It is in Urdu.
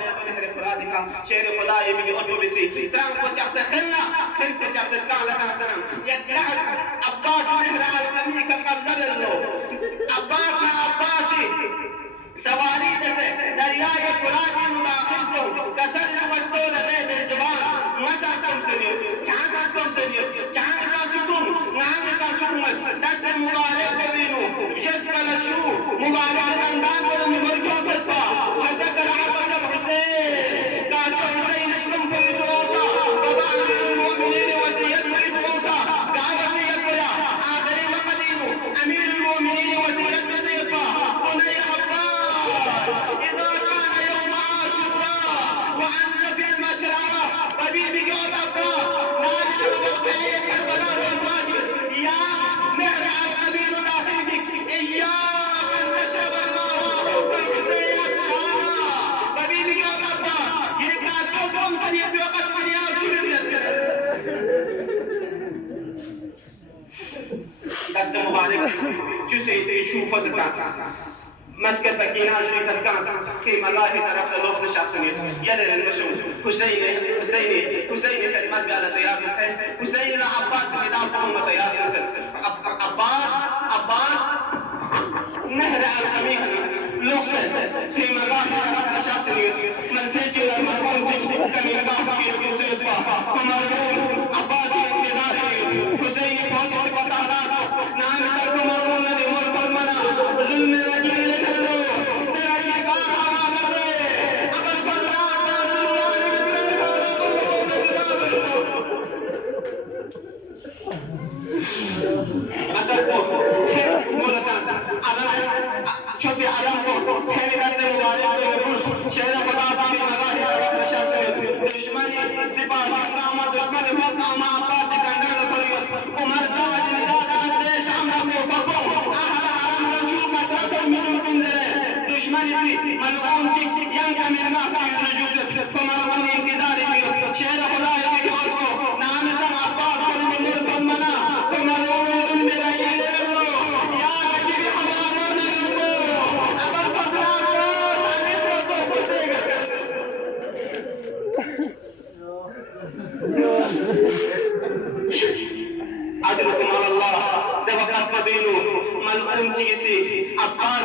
للنهر فرادك شعر خداي من يقول بسي تران كوتشاس خلنا خل كوتشاس كان لك سلام يطلع عباس نهر على امريكا قبضه له عباس نا عباسي سواري دسه دریای فرات مداخل سو تسلم الدولة بالزبان مساسكم سنيو كاساسكم سنيو كاساسكم نعم ساسكم دست مبارك بينو جسم لشو مبارك الأندان ولم يمركوا ستا حتى عباس الحسين كاتب حسين اسلم في توسا وضع المؤمنين وزيد في توسا قال في يقرا آخر مقدم أمير المؤمنين وزيد بزيد بني عباس إذا كان يوم عاشوراء وأنت في المشرعة طبيبي قال عباس نادي الواقعية كالبلاء والواجب يا نهر على القبيل داخلك إياك أن تشرب الماء والحسين الشهادة طبيبي قال عباس يلقى تصوم سنية في وقت دنيا وشبه بالأسكال دست مبارك جسيتي شوف فزتاس مسك سكينة شوي كسكاس خيمة الله طرف للوفس شخصني يلل المشوم حسين كلمات على طياب حسين لا عباس نداء قوم طياب عباس نهر على الأميكة لوفس خيمة الله طرف شخصني من سيجي للمرحوم جيك كمين قاف في رسول ومرحوم عباس انتظاره حسين پہنچے سے بس حالات نام سر کو مرحوم نے ملک المنا ظلم رجیل کلو تیرا یہ کار حوالہ دے اگر فرات رسولان مطلب کالا اثر کو مولتا سا چھوسی عالم کو کھیلی دست مبارک دے روز شہر خدا پامی مغاہی طرف نشا سے دشمنی سپاہی کاما دشمن مقاما عباس کندر پریت عمر ساعد نداد دیش عمرہ کو فقم اہل حرم رچو قطرت المجم پنزرے دشمنی سی ملعون چی ینکا من ماہی نجوزت تو ملعون انتظاری بیت شہر خدا ہے کہ کو نام سم عباس کرن مرد منا تو ملعون ظلم رجیل للو یا رجیب حمارون للو ابل فضل عباس امین رسو کچھے گا أجركم على الله سبقت بينه ملعون جيسي عباس